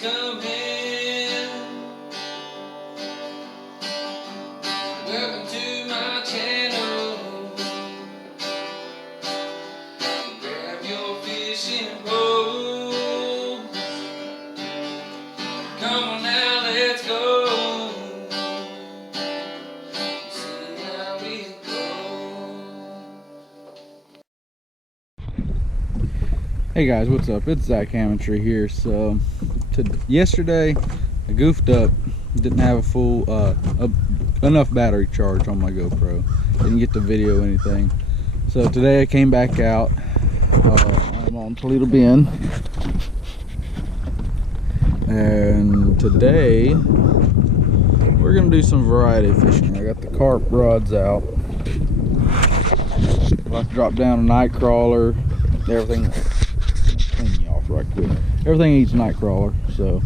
come in. Welcome to my channel. Grab your fishing pole. Come on now, let's go. See how it goes. Hey guys, what's up? It's Zach Amateur here. So yesterday I goofed up, didn't have a full enough battery charge on my GoPro, didn't get to video anything. So today I came back out. I'm on Toledo Bend, and today we're gonna do some variety fishing. I got the carp rods out. I'd like to drop down a night crawler, everything. Clean you off right quick. Everything eats night crawler, so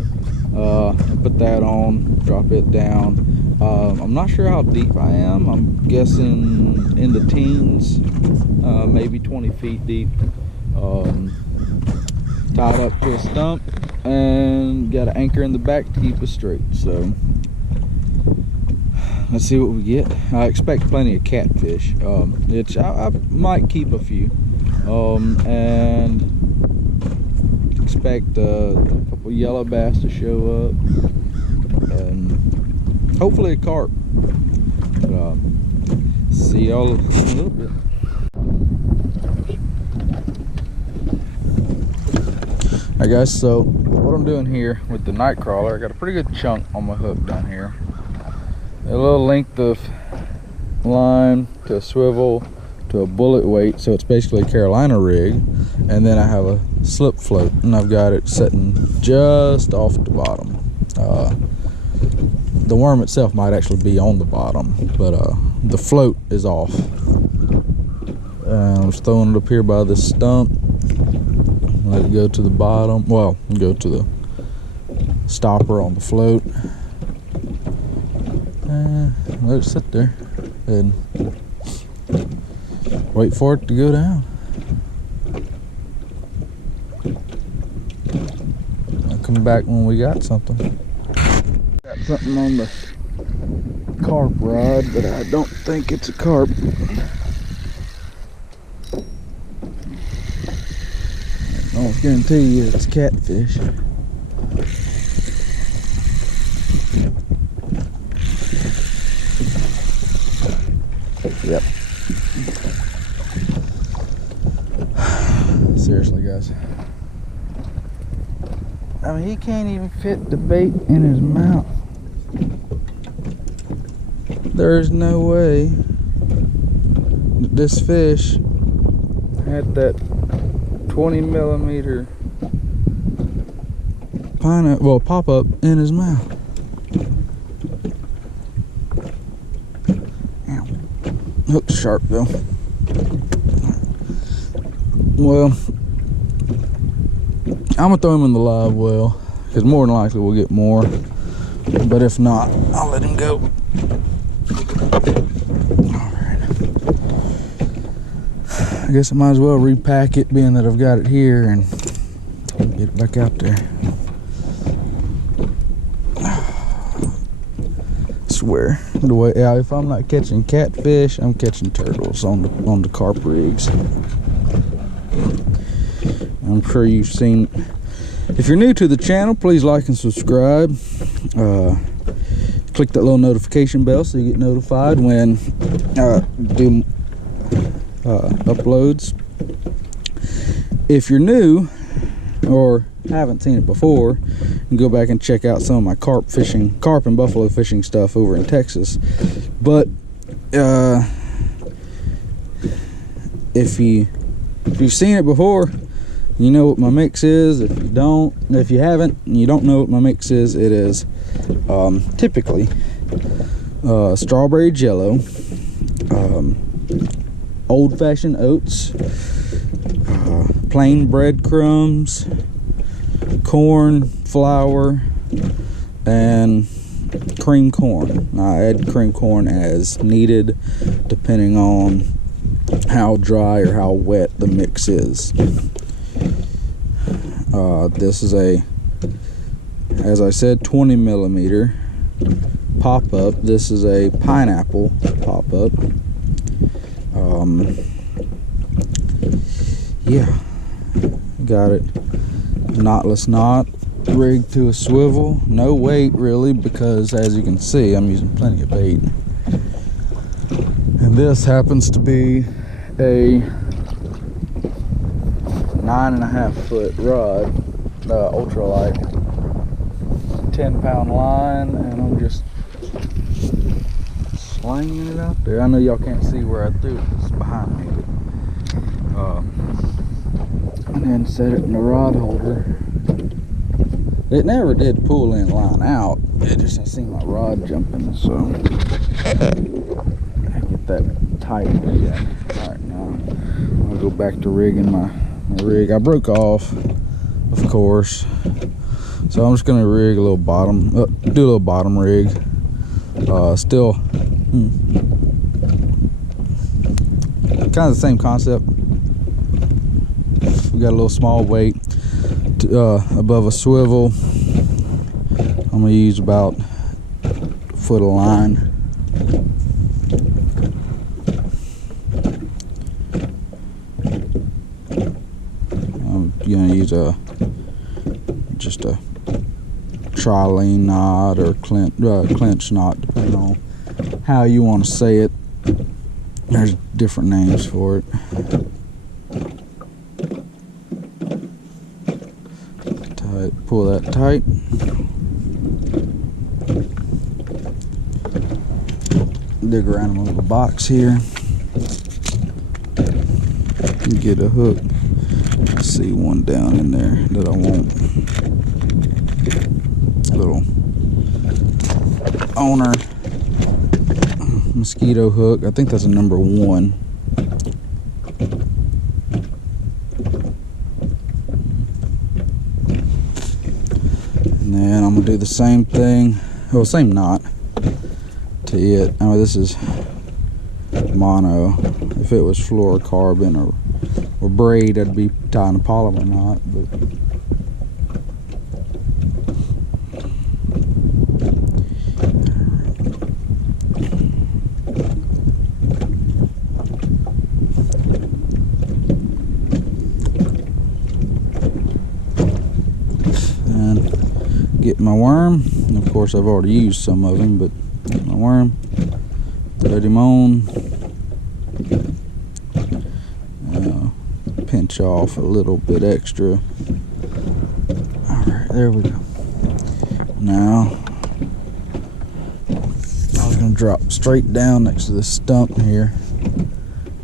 I put that on, drop it down. I'm not sure how deep I am. I'm guessing in the teens, maybe 20 feet deep. Tied up to a stump and got an anchor in the back to keep us straight. So let's see what we get. I expect plenty of catfish, which I might keep a few, and expect a couple yellow bass to show up, and hopefully a carp. But, see y'all in a little bit. Alright guys, so what I'm doing here with the night crawler, I got a pretty good chunk on my hook down here. A little length of line to a swivel to a bullet weight, so it's basically a Carolina rig, and then I have a slip float, and I've got it sitting just off the bottom. The worm itself might actually be on the bottom, but the float is off. I'm just throwing it up here by this stump, let it go to the bottom, well, go to the stopper on the float, let it sit there and wait for it to go down. I'll come back when we got something. Got something on the carp rod, but I don't think it's a carp. I almost guarantee you it's catfish. Yep. Seriously, guys. I mean, he can't even fit the bait in his mouth. There's no way that this fish had that 20mm pineapple, pop-up in his mouth. Hook's sharp though. Well, I'm gonna throw him in the live well, because more than likely we'll get more, but if not, I'll let him go. Alright, I guess I might as well repack it, being that I've got it here, and get it back out there. Swear, the way, yeah, if I'm not catching catfish, I'm catching turtles on the carp rigs. I'm sure you've seen. If you're new to the channel, please like and subscribe. Click that little notification bell so you get notified when do uploads. If you're new or haven't seen it before, you can go back and check out some of my carp and buffalo fishing stuff over in Texas. But if you've seen it before, you know what my mix is. If you haven't and you don't know what my mix is, it is typically strawberry jello, old-fashioned oats, plain breadcrumbs, corn, flour, and cream corn. I add cream corn as needed, depending on how dry or how wet the mix is. This is a as I said, 20 millimeter pop-up. This is a pineapple pop-up. Yeah, got it knotless knot, rigged to a swivel. No weight really, because as you can see, I'm using plenty of bait. And this happens to be a 9.5 foot rod, ultralight, 10-pound line, and I'm just slanging it out there. I know y'all can't see where I threw it, it's behind me. And then set it in the rod holder. It never did pull in line out. It just, I seen my rod jumping, so I get that tight again. Alright, now I'll go back to rigging my rig. I broke off, of course, so I'm just gonna rig a little bottom, do a little bottom rig. Still kind of the same concept. We got a little small weight above a swivel. I'm gonna use about a foot of line. I'm gonna use just a trilene knot or clinch knot, depending on how you want to say it. There's different names for it. Pull that tight. Dig around a little box here. Get a hook. I see one down in there that I want. Little owner mosquito hook. I think that's a number 1. And then I'm gonna do the same thing, well, same knot to it. Now this is mono. If it was fluorocarbon or braid, I'd be tying a polymer knot, but get my worm. And of course, I've already used some of him, but get my worm, thread him on, pinch off a little bit extra. Alright, there we go. Now I was going to drop straight down next to this stump here,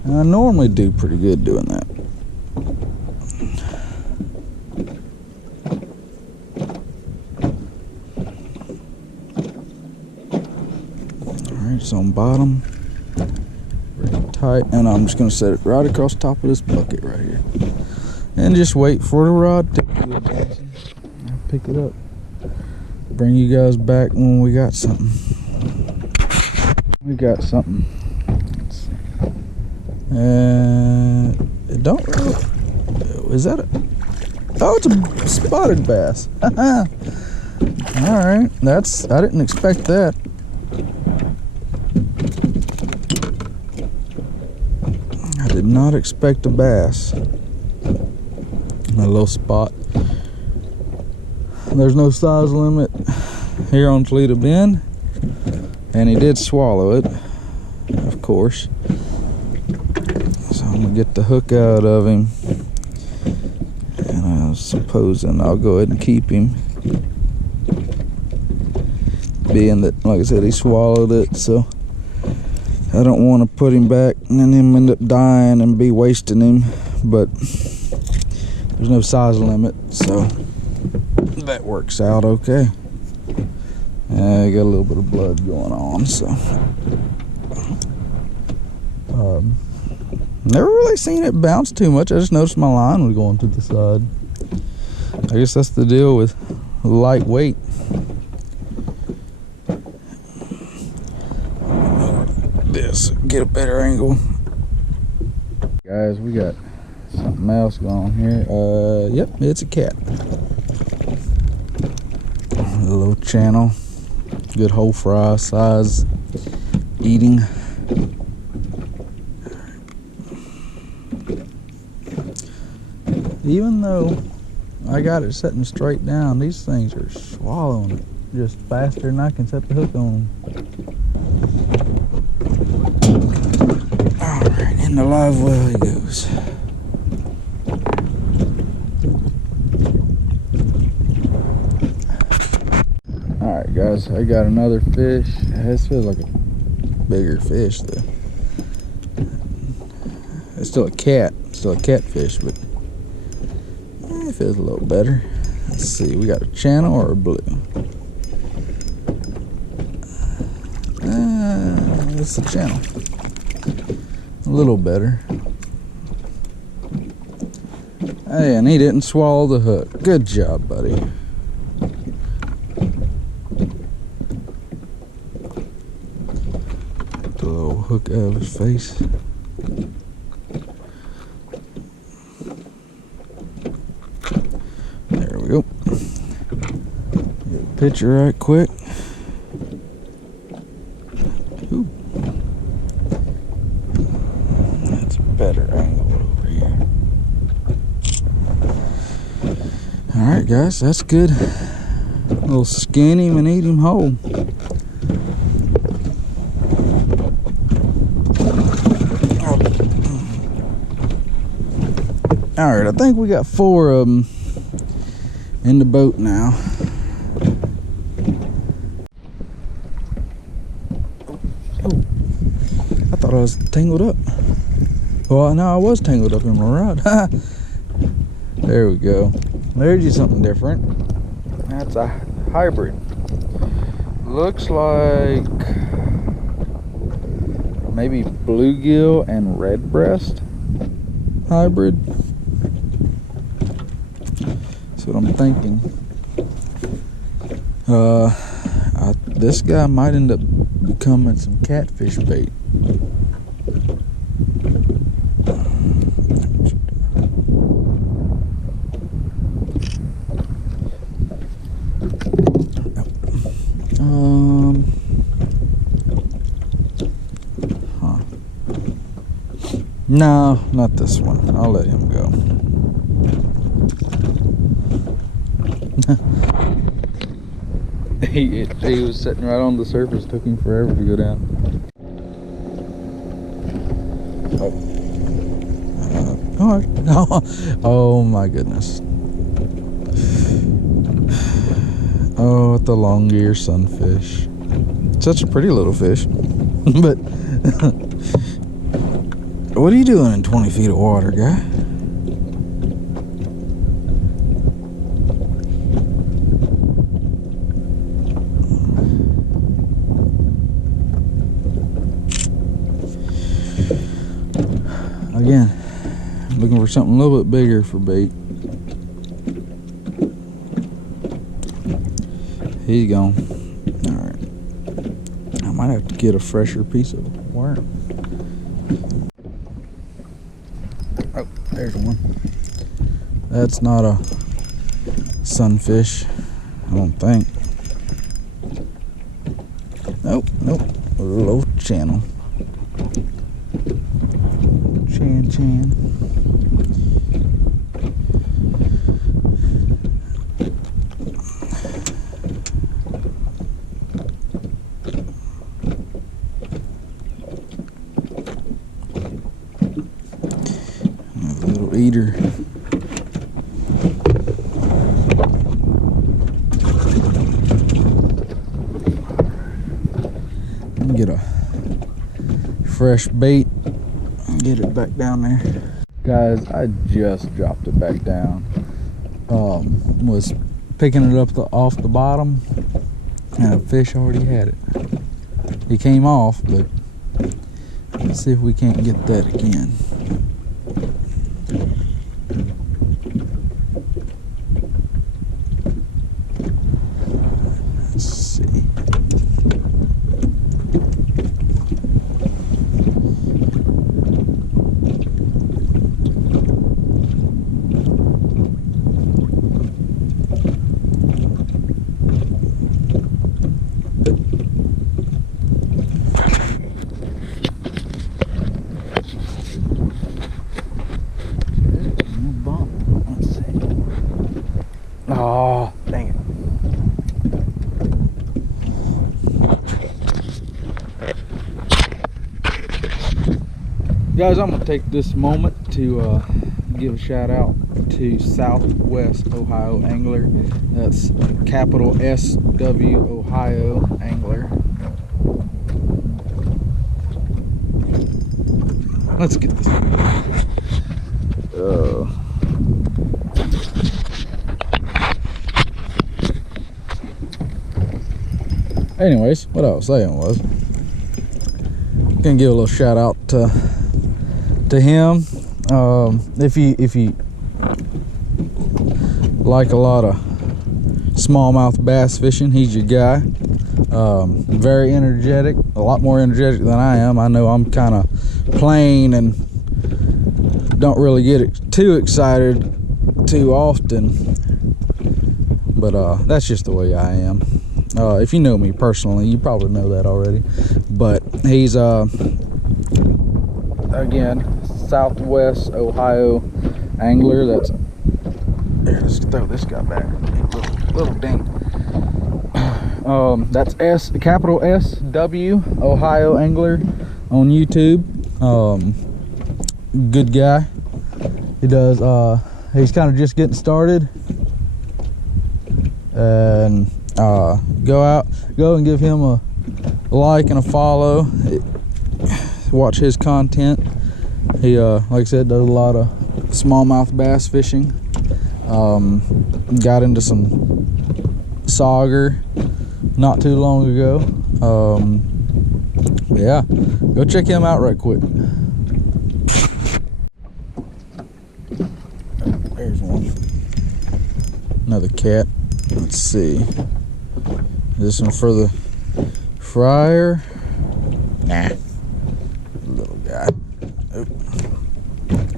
and I normally do pretty good doing that. It's on bottom, very tight, and I'm just going to set it right across the top of this bucket right here, and just wait for the rod to pick it up. Bring you guys back when we got something. We got something. Let's see. It don't really. Is that a? Oh, it's a spotted bass. All right, I didn't expect that. Did not expect a bass. A little spot. There's no size limit here on Toledo Bend, and he did swallow it, of course. So I'm gonna get the hook out of him, and I'm supposing I'll go ahead and keep him, being that, like I said, he swallowed it, so I don't want to put him back and then him end up dying and be wasting him, but there's no size limit, so that works out okay. I got a little bit of blood going on, so never really seen it bounce too much. I just noticed my line was going to the side. I guess that's the deal with lightweight. This, get a better angle. Guys, we got something else going on here. Yep, it's a cat. little channel, good whole fry size eating. Even though I got it setting straight down, these things are swallowing it just faster than I can set the hook on them. Alright, in the live well he goes. Alright guys, I got another fish. This feels like a bigger fish though. It's still a catfish, but it feels a little better. Let's see, we got a channel or a blue? It's a channel. A little better. Hey, and he didn't swallow the hook. Good job, buddy. Get the little hook out of his face. There we go. Get a picture right quick. Ooh. That's a better angle over here. Alright guys, that's good. A little skin him and eat him whole. Alright, I think we got 4 of them in the boat now. Oh, I thought I was tangled up. Well, no, I was tangled up in my rod. There we go. There's you something different. That's a hybrid. Looks like maybe bluegill and redbreast hybrid. That's what I'm thinking. This guy might end up becoming some catfish bait. No, not this one. I'll let him go. He was sitting right on the surface. Took him forever to go down. Oh my goodness. Oh, the long ear sunfish. Such a pretty little fish. But what are you doing in 20 feet of water, guy? Again, looking for something a little bit bigger for bait. He's gone. Alright. I might have to get a fresher piece of worm. Oh, there's one. That's not a sunfish, I don't think. Nope, nope. A little channel. Chan. A little eater. Get a fresh bait. Get it back down there. Guys, I just dropped it back down. Was picking it up off the bottom, and a fish already had it. He came off, but let's see if we can't get that again. Let's see. Guys, I'm gonna take this moment to give a shout out to Southwest Ohio Angler. That's capital SW Ohio Angler. Let's get this. Anyways, what I was saying was, gonna give a little shout out to him. If you like a lot of smallmouth bass fishing, he's your guy. Very energetic, a lot more energetic than I am. I know I'm kind of plain and don't really get too excited too often, but that's just the way I am. If you know me personally, you probably know that already. But he's again, Southwest Ohio Angler. That's here. Let's throw this guy back. Little dink. That's capital SW Ohio Angler on YouTube. Good guy. He does. He's kind of just getting started, and go and give him a like and a follow. Watch his content. He like I said, does a lot of smallmouth bass fishing. Got into some sauger not too long ago. Yeah, go check him out right quick. There's one. Another cat. Let's see. This one for the fryer? Nah. Little guy. Oh.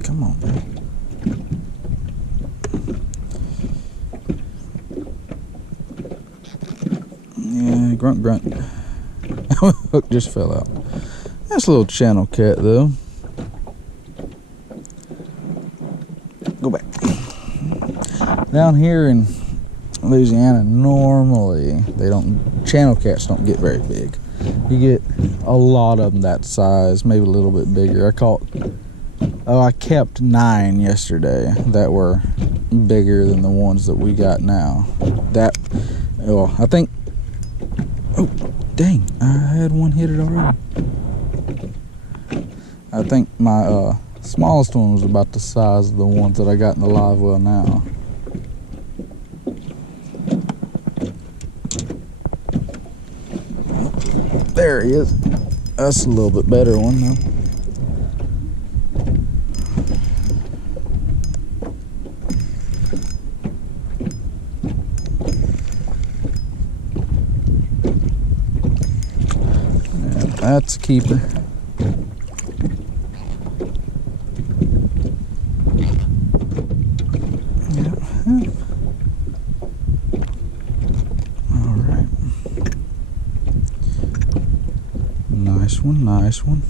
Come on, man. Yeah, grunt. Hook just fell out. That's a little channel cat, though. Go back. Down here in Louisiana, normally channel cats don't get very big. You get a lot of them that size, maybe a little bit bigger. I kept 9 yesterday that were bigger than the ones that we got now. I think, oh dang, I had one hit it already. I think my smallest one was about the size of the ones that I got in the live well now. There he is. That's a little bit better one though. Yeah, that's a keeper. Nice one.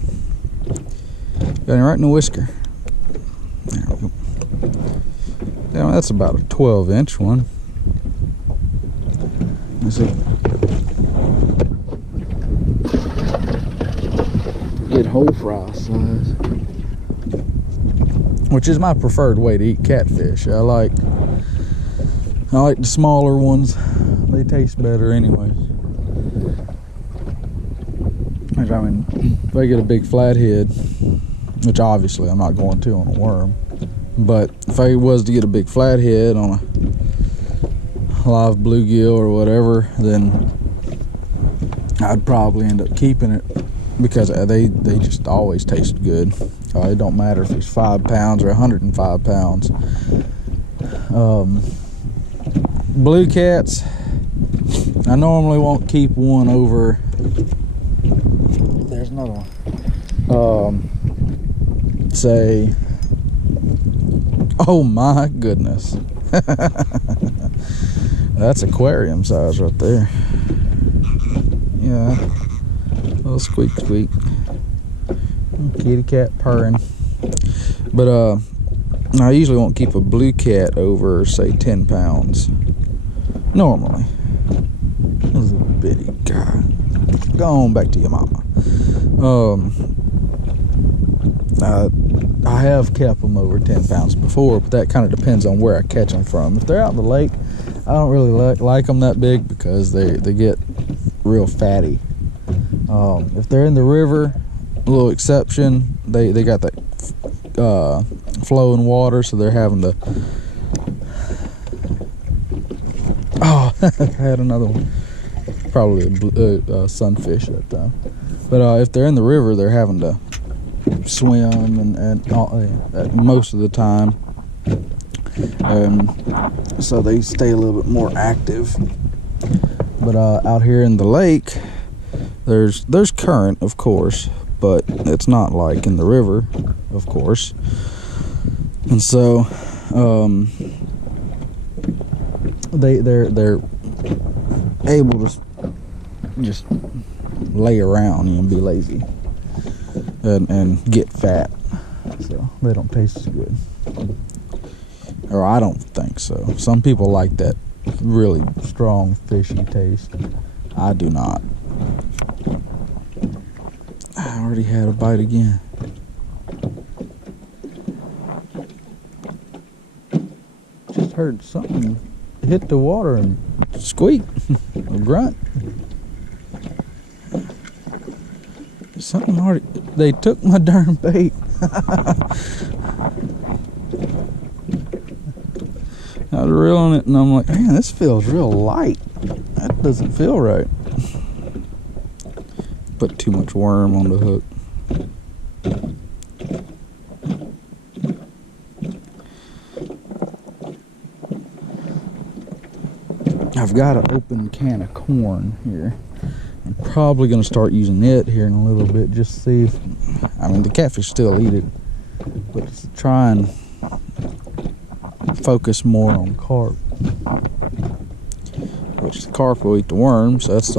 Got him right in the whisker. There we go. Yeah, that's about a 12-inch one. Let's see. Good whole fry size. Which is my preferred way to eat catfish. I like the smaller ones. They taste better anyways. I mean, if I get a big flathead, which obviously I'm not going to on a worm, but if I was to get a big flathead on a live bluegill or whatever, then I'd probably end up keeping it because they just always taste good. It don't matter if it's 5 pounds or 105 pounds. Blue cats, I normally won't keep one over. There's another one. Say, oh my goodness. That's aquarium size right there. Yeah, little squeak. Kitty cat purring. But I usually won't keep a blue cat over, say, 10 pounds. Normally. This is a bitty guy. Go on back to your mama. I have kept them over 10 pounds before, but that kind of depends on where I catch them from. If they're out in the lake, I don't really like them that big because they get real fatty. If they're in the river, a little exception, they got that flowing water, so they're having to. Oh, I had another one. Probably a sunfish that time. But if they're in the river, they're having to swim and most of the time. So they stay a little bit more active. But out here in the lake, there's current, of course, but it's not like in the river, of course. And so they're able to just lay around and be lazy and get fat, so they don't taste as good, or I don't think so. Some people like that really strong fishy taste. I do not. I already had a bite again. Just heard something hit the water and squeak or grunt. Something already. They took my darn bait. I was reeling it and I'm like, man, this feels real light. That doesn't feel right. Put too much worm on the hook. I've got an open can of corn here. I'm probably going to start using it here in a little bit, just to see if, I mean, the catfish still eat it, but to try and focus more on carp, which the carp will eat the worms. That's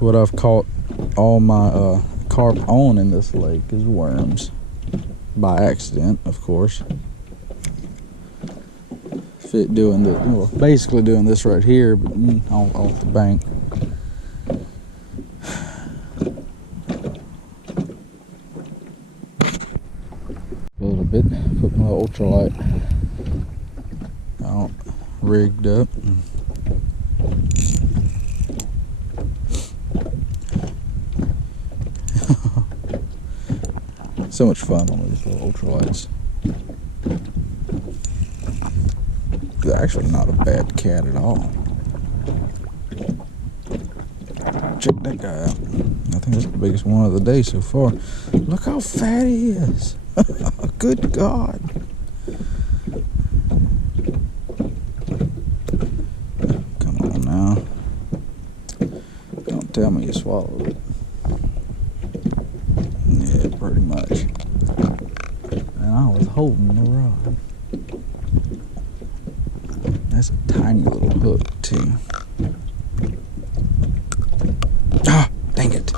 what I've caught all my carp on in this lake is worms, by accident, of course. Basically doing this right here, but off the bank. A little bit, put my ultralight out, rigged up. So much fun on these little ultralights. They're actually not a bad cat at all. Check that guy out. I think that's the biggest one of the day so far. Look how fat he is. Good God. Come on now. Don't tell me you swallowed it. Yeah, pretty much. And I was holding the rod. That's a tiny little hook too. Ah, dang it.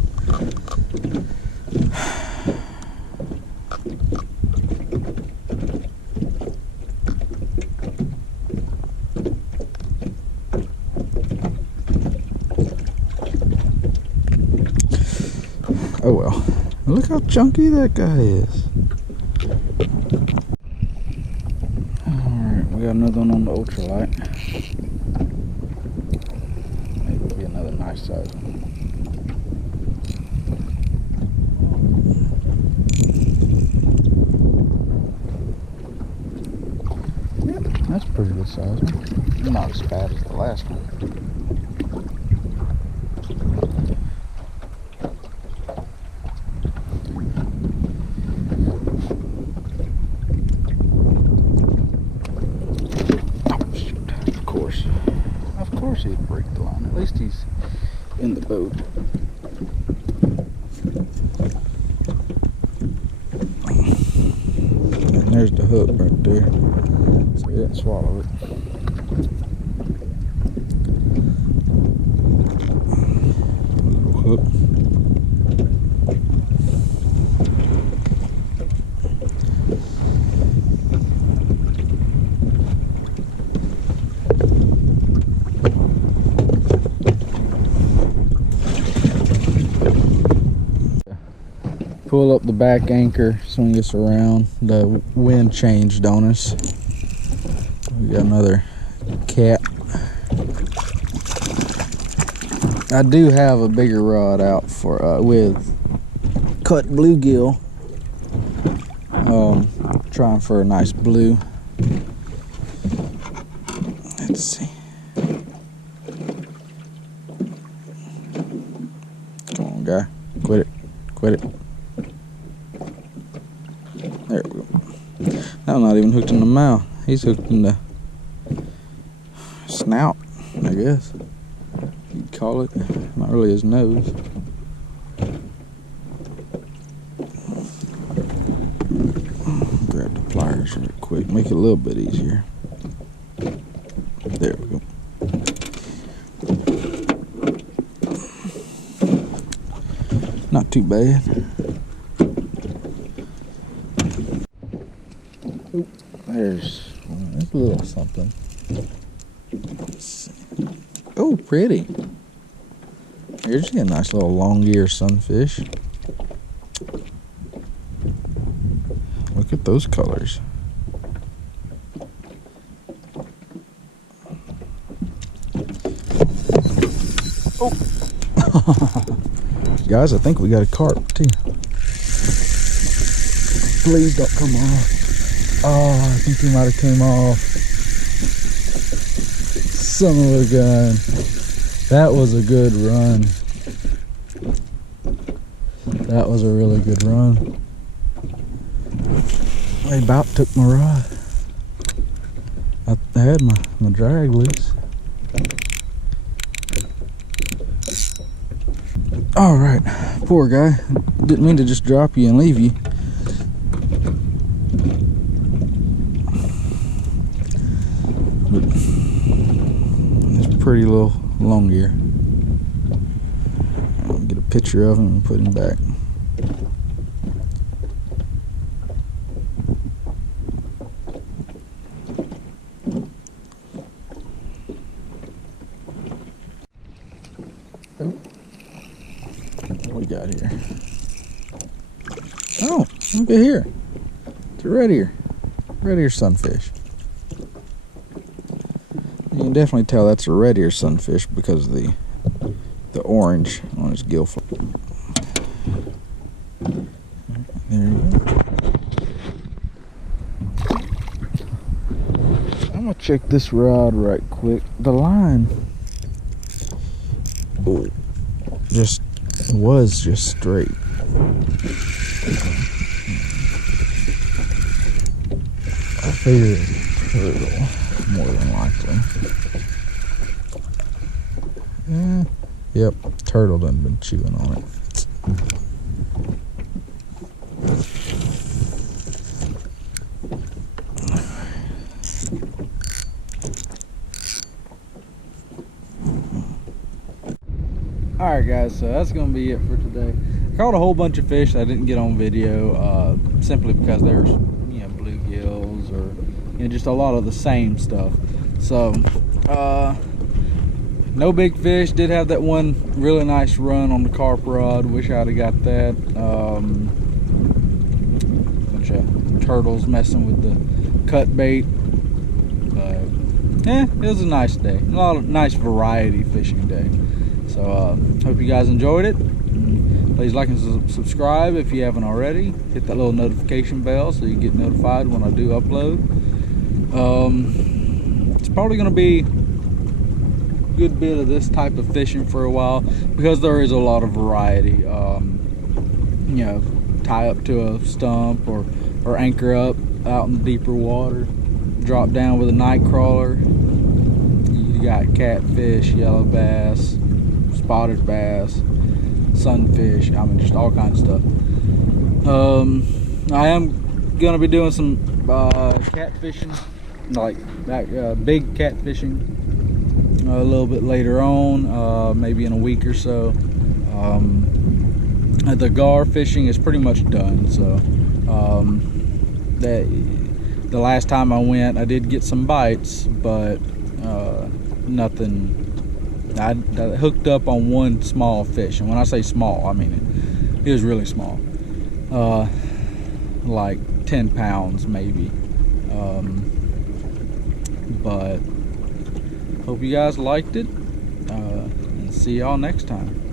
Oh well. Look how chunky that guy is. Alright, we got another one on the ultralight. Maybe be another nice size one. Yep, that's a pretty good size one. Not as bad as the last one. Of course he'd break the line. At least he's in the boat. And there's the hook right there. So yeah, swallow it. Little hook. pull up the back anchor, swing this around. The wind changed on us. We got another cat. I do have a bigger rod out for with cut bluegill. Trying for a nice blue. Let's see. Come on, guy. Quit it. Quit it. There we go. I'm not even hooked in the mouth. He's hooked in the snout, I guess you'd call it. Not really his nose. Grab the pliers real quick. Make it a little bit easier. There we go. Not too bad. Oop, there's a little something. Let's see. Oh, pretty. Here's a nice little long ear sunfish. Look at those colors. Oh. Guys, I think we got a carp too. Please don't come off. Oh, I think he might have came off. Son of a gun. That was a good run. That was a really good run. They about took my rod. I had my drag loose. All right, poor guy. Didn't mean to just drop you and leave you. But it's a pretty little long ear. I'll get a picture of him and put him back. What we got here? Oh, look at here. It's a red ear sunfish. You can definitely tell that's a red ear sunfish because of the orange on his gill flap. There you go. I'm gonna check this rod right quick. The line was just straight. I figured it's a turtle, more than likely. Yeah, yep, turtle done been chewing on it. Alright guys, so that's going to be it for today. I caught a whole bunch of fish I didn't get on video simply because there's bluegills or just a lot of the same stuff. So no big fish. Did have that one really nice run on the carp rod. Wish I'd have got that. Bunch of turtles messing with the cut bait. It was a nice day. A lot of nice variety fishing day. So hope you guys enjoyed it. Please like and subscribe if you haven't already. Hit that little notification bell so you get notified when I do upload. It's probably going to be a good bit of this type of fishing for a while because there is a lot of variety. Tie up to a stump or anchor up out in deeper water. Drop down with a night crawler. You got catfish, yellow bass, spotted bass, sunfish, just all kinds of stuff. I am gonna be doing some catfishing, like big catfishing, a little bit later on, maybe in a week or so. The gar fishing is pretty much done, so the last time I went I did get some bites, but nothing. I hooked up on one small fish, and when I say small, I mean it was really small. like 10 pounds maybe. But hope you guys liked it, and see y'all next time.